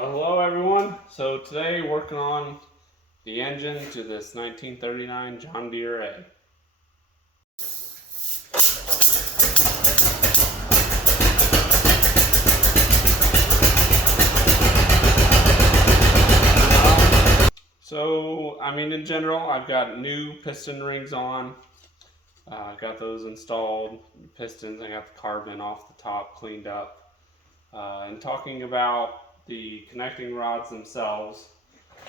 Hello everyone. So today working on the engine to this 1939 John Deere A. In general, I've got new piston rings on. Got those installed, pistons. I got the carbon off the top cleaned up. And talking about the connecting rods themselves.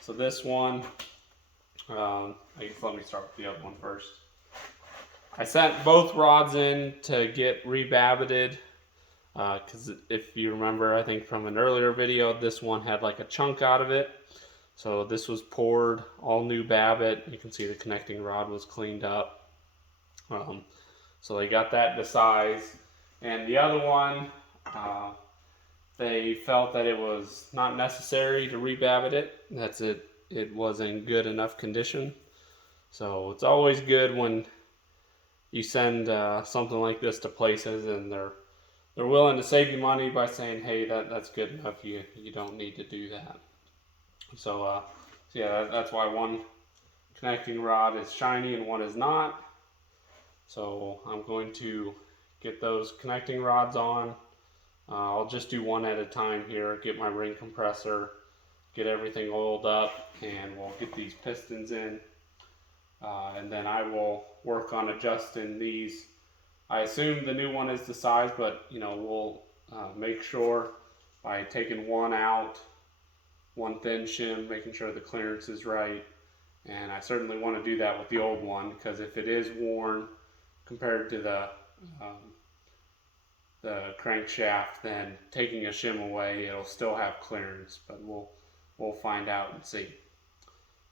So this one, I guess let me start with the other one first. I sent both rods in to get rebabbited because if you remember, I think from an earlier video, this one had like a chunk out of it. So this was poured, all new babbitt. You can see the connecting rod was cleaned up. So they got that to size. And the other one, they felt that it was not necessary to rebabbit it. That's it. It was in good enough condition. So it's always good when you send something like this to places and they're willing to save you money by saying, hey, that's good enough. You don't need to do that. So yeah, that's why one connecting rod is shiny and one is not. So I'm going to get those connecting rods on. I'll just do one at a time here, get my ring compressor, get everything oiled up, and we'll get these pistons in. And then I will work on adjusting these. I assume the new one is the size, but we'll make sure by taking one out, one thin shim, making sure the clearance is right. And I certainly want to do that with the old one, because if it is worn compared to the crankshaft, then taking a shim away, it'll still have clearance, but we'll find out and see.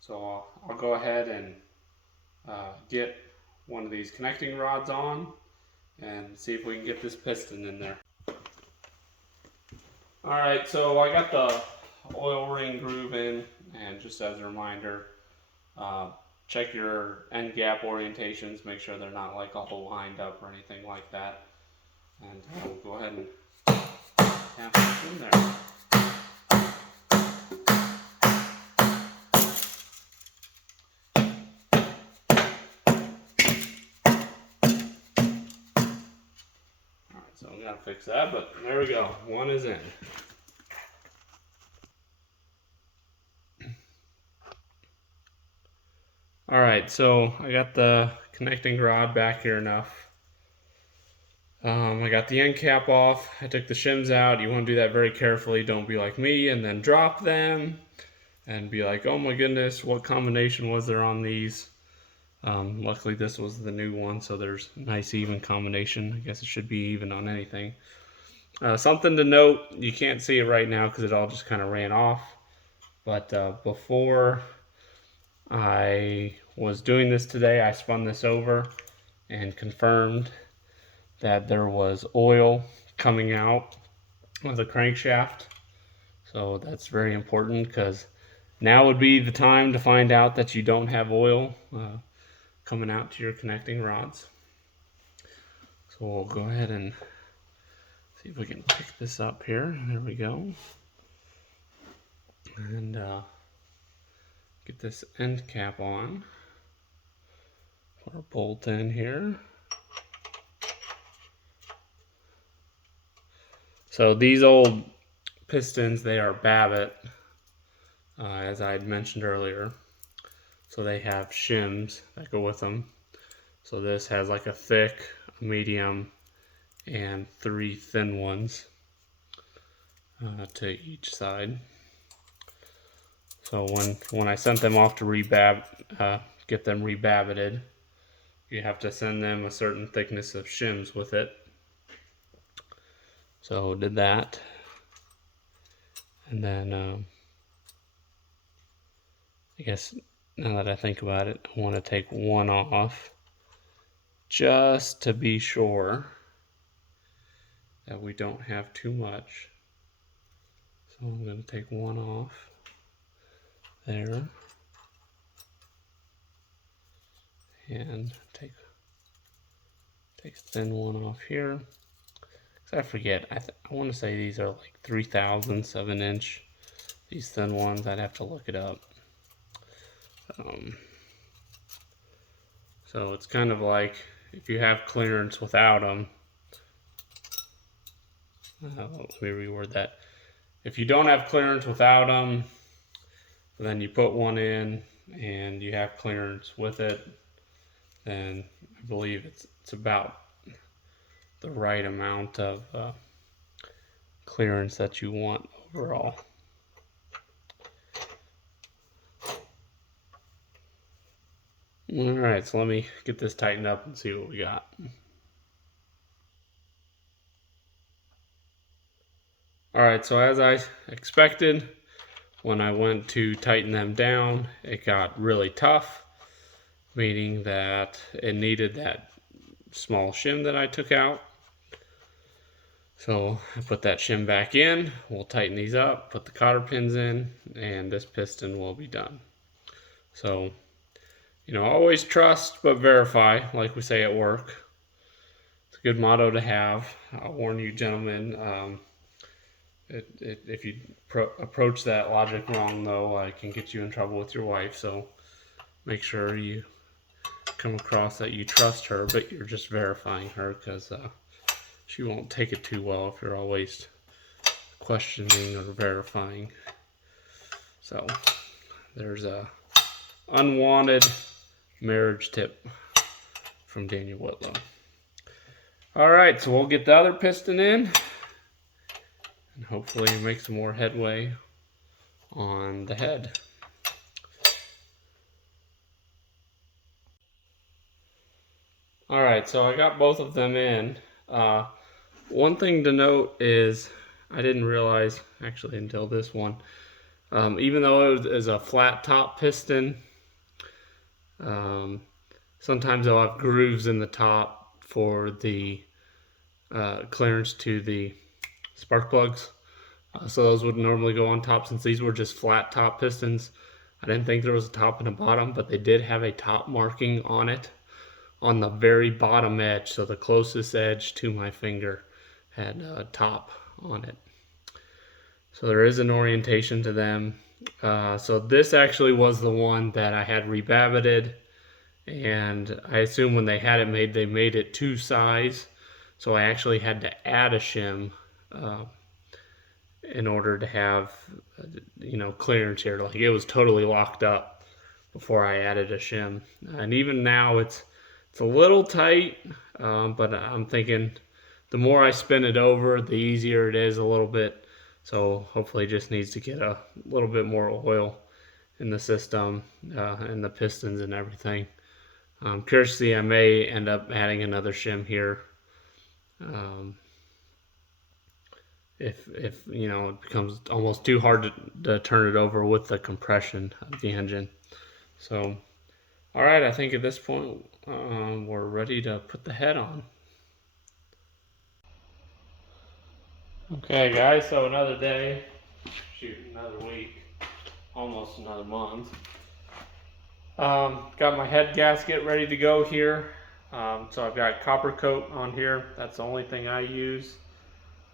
So I'll go ahead and get one of these connecting rods on and see if we can get this piston in there. Alright, so I got the oil ring groove in, and just as a reminder, check your end gap orientations, make sure they're not like all lined up or anything like that. And we'll go ahead and tap this in there. Alright, so I'm going to fix that, but there we go. One is in. Alright, so I got the connecting rod back here enough. I got the end cap off. I took the shims out. You want to do that very carefully. Don't be like me and then drop them and be like, oh my goodness, what combination was there on these? Luckily this was the new one, so there's a nice even combination. I guess it should be even on anything. Something to note, you can't see it right now because it all just kind of ran off. But before I was doing this today, I spun this over and confirmed that there was oil coming out of the crankshaft. So that's very important, because now would be the time to find out that you don't have oil coming out to your connecting rods. So we'll go ahead and see if we can pick this up here. There we go. And get this end cap on. Put our bolt in here. So these old pistons, they are babbitt, as I had mentioned earlier. So they have shims that go with them. So this has like a thick, medium, and 3 thin ones to each side. So when I sent them off to get them rebabbited, you have to send them a certain thickness of shims with it. So did that, and then I guess now that I think about it, I want to take one off just to be sure that we don't have too much. So I'm going to take one off there and take a thin one off here. I forget, I want to say these are like 3/1000 of an inch These thin ones, I'd have to look it up. So it's kind of like if you have clearance without them. Let me reword that. If you don't have clearance without them, then you put one in and you have clearance with it, then I believe it's about the right amount of clearance that you want overall. Alright, so let me get this tightened up and see what we got. Alright, so as I expected, when I went to tighten them down, it got really tough, meaning that it needed that small shim that I took out. So I put that shim back in, we'll tighten these up, put the cotter pins in, and this piston will be done. So, always trust but verify, like we say at work. It's a good motto to have. I'll warn you, gentlemen, if you approach that logic wrong, though, it can get you in trouble with your wife. So make sure you come across that you trust her, but you're just verifying her, because she won't take it too well if you're always questioning or verifying. So there's a unwanted marriage tip from Daniel Whitlow. Alright, so we'll get the other piston in and hopefully make some more headway on the head. Alright, so I got both of them in. One thing to note is I didn't realize, actually until this one, even though it is a flat top piston, sometimes they'll have grooves in the top for the clearance to the spark plugs. So those would normally go on top. Since these were just flat top pistons, I didn't think there was a top and a bottom, but they did have a top marking on it on the very bottom edge. So the closest edge to my finger had a top on it. So there is an orientation to them. So this actually was the one that I had rebabbited, and I assume when they had it made, they made it to size. So I actually had to add a shim in order to have, clearance here. Like, it was totally locked up before I added a shim. And even now it's a little tight, but I'm thinking the more I spin it over, the easier it is a little bit. So hopefully it just needs to get a little bit more oil in the system and the pistons and everything. Curious to see, I may end up adding another shim here. If it becomes almost too hard to turn it over with the compression of the engine. So, all right, I think at this point we're ready to put the head on. Okay, guys, so another day, another week, almost another month. Got my head gasket ready to go here. So I've got copper coat on here. That's the only thing I use.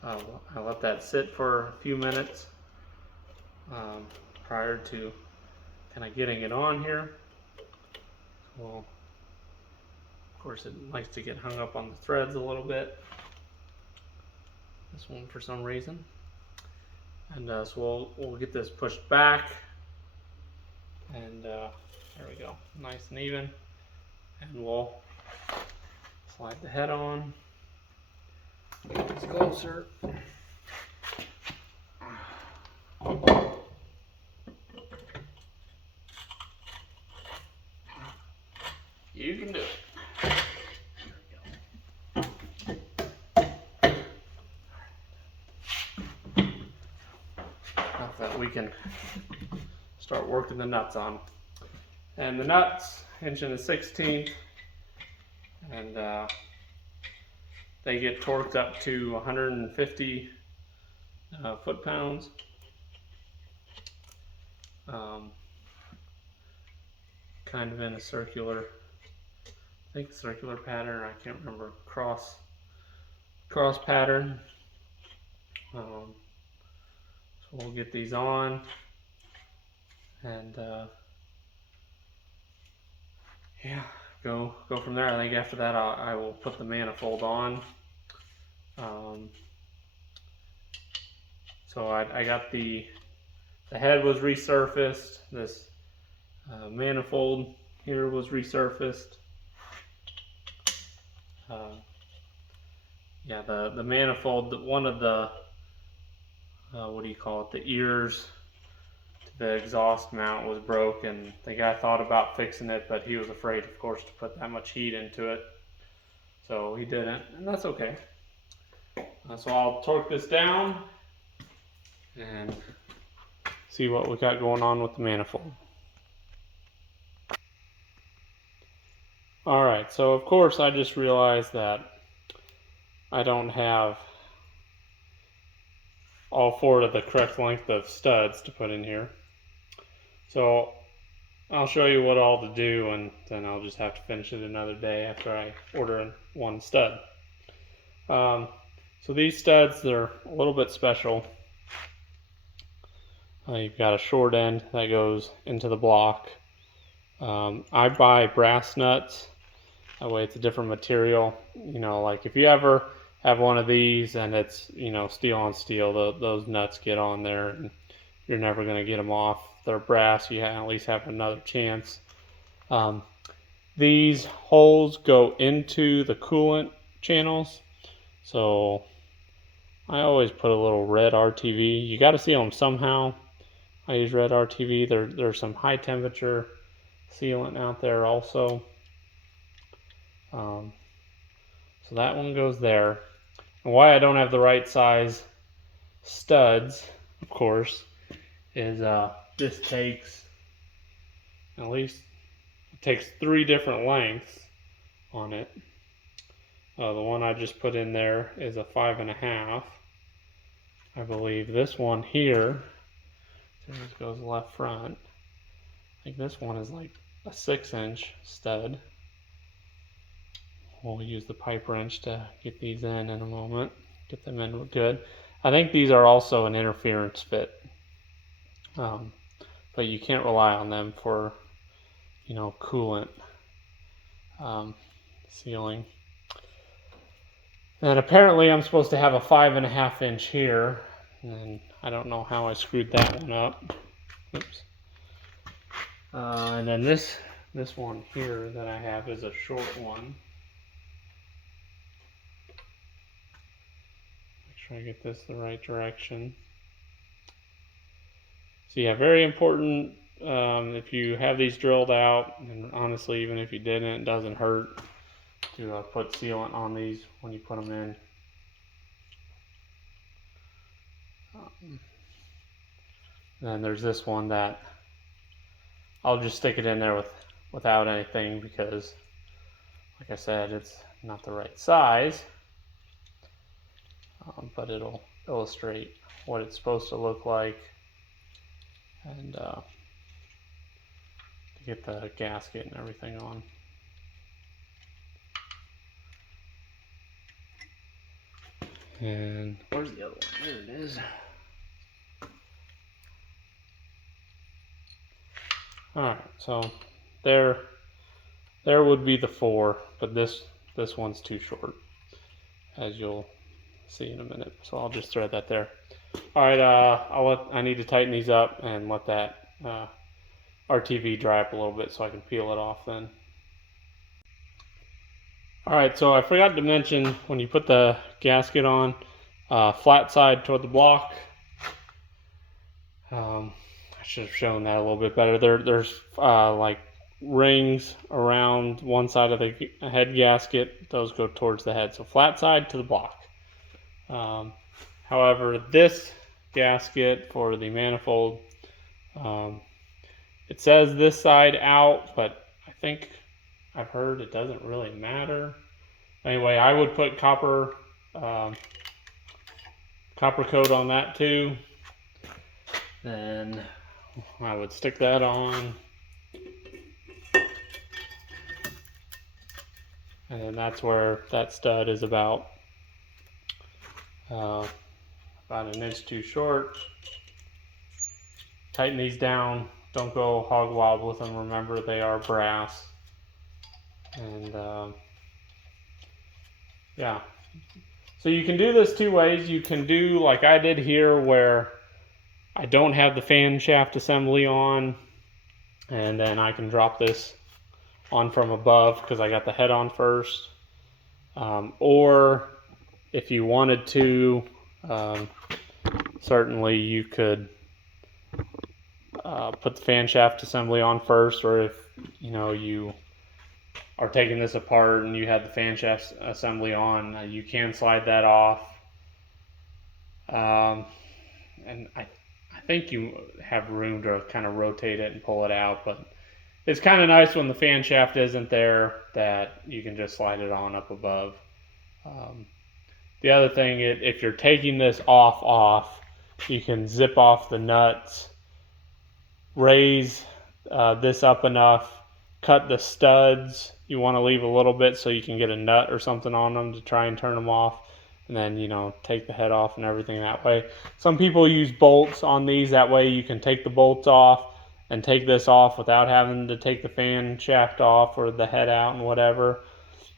I let that sit for a few minutes prior to kind of getting it on here. Well, of course, it likes to get hung up on the threads a little bit. This one for some reason. And so we'll get this pushed back, and there we go, nice and even. And we'll slide the head on. Get this closer. You can do it. Now that we can start working the nuts on. And the nuts, 1/16", and they get torqued up to 150 foot-pounds. Kind of in a circular, I think circular pattern, I can't remember, cross pattern. So we'll get these on. and yeah, go from there. I think after that I will put the manifold on. So I got the head was resurfaced. This manifold here was resurfaced. Yeah, the manifold, one of the what do you call it? The ears to the exhaust mount was broken. The guy thought about fixing it, but he was afraid, of course, to put that much heat into it. So he didn't, and that's okay. So I'll torque this down and see what we got going on with the manifold. Alright, so of course I just realized that I don't have all 4 of the correct length of studs to put in here. So I'll show you what all to do, and then I'll just have to finish it another day after I order one stud. So these studs, they're a little bit special. You've got a short end that goes into the block. I buy brass nuts. That way it's a different material. You know, like if you ever have one of these and it's, you know, steel on steel, those nuts get on there and you're never going to get them off. If they're brass, you at least have another chance. These holes go into the coolant channels. So I always put a little red RTV. You got to seal them somehow. I use red RTV. There's some high temperature sealant out there also. So that one goes there. And why I don't have the right size studs, of course, is this takes at least, it takes 3 different lengths on it. The one I just put in there is a 5.5. I believe this one here, so this goes left front. I think this one is like a 6-inch stud. We'll use the pipe wrench to get these in a moment, get them in good. I think these are also an interference fit, but you can't rely on them for, you know, coolant sealing. And apparently I'm supposed to have a 5.5-inch here, and I don't know how I screwed that one up. Oops. And then this one here that I have is a short one. Make sure I get this the right direction. So yeah, very important if you have these drilled out, and honestly, even if you didn't, it doesn't hurt to put sealant on these when you put them in. Then there's this one that I'll just stick it in there without anything because, like I said, it's not the right size, but it'll illustrate what it's supposed to look like, and to get the gasket and everything on. And where's the other one? There it is. Alright, so there would be the 4, but this one's too short, as you'll see in a minute. So I'll just thread that there. Alright, I need to tighten these up and let that RTV dry up a little bit so I can peel it off then. Alright, so I forgot to mention, when you put the gasket on, flat side toward the block. I should have shown that a little bit better. There's like rings around one side of the head gasket. Those go towards the head. So flat side to the block. However, this gasket for the manifold, it says this side out, but I think I've heard it doesn't really matter. Anyway, I would put copper coat on that too. Then I would stick that on, and then that's where that stud is about an inch too short. Tighten these down don't go hog wild with them. Remember, they are brass. And yeah. So you can do this two ways. You can do like I did here, where I don't have the fan shaft assembly on, and then I can drop this on from above because I got the head on first. Or if you wanted to, certainly you could put the fan shaft assembly on first, or if you are taking this apart and you have the fan shaft assembly on, you can slide that off. And I think you have room to kind of rotate it and pull it out, but it's kind of nice when the fan shaft isn't there that you can just slide it on up above. The other thing, if you're taking this off, you can zip off the nuts, raise this up enough, cut the studs. You want to leave a little bit so you can get a nut or something on them to try and turn them off, and then take the head off and everything that way. Some people use bolts on these, that way you can take the bolts off and take this off without having to take the fan shaft off or the head out and whatever.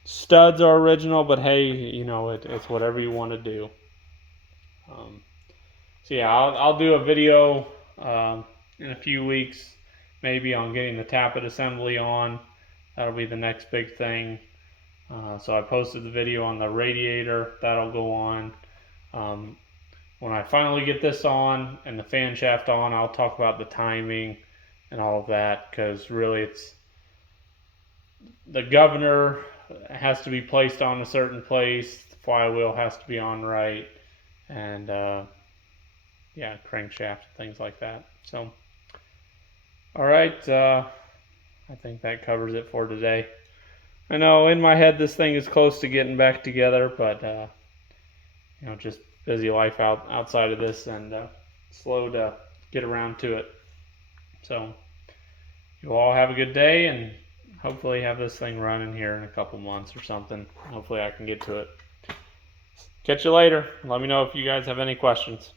Studs are original, but hey, it's whatever you want to do. So yeah, I'll do a video in a few weeks, maybe, on getting the tappet assembly on. That'll be the next big thing. So I posted the video on the radiator. That'll go on. When I finally get this on and the fan shaft on, I'll talk about the timing and all of that, because really it's the governor has to be placed on a certain place, the flywheel has to be on right, and yeah, crankshaft, things like that. So alright, I think that covers it for today. I know in my head this thing is close to getting back together, but just busy life outside of this, and slow to get around to it. So you all have a good day, and hopefully have this thing running here in a couple months or something. Hopefully I can get to it. Catch you later. Let me know if you guys have any questions.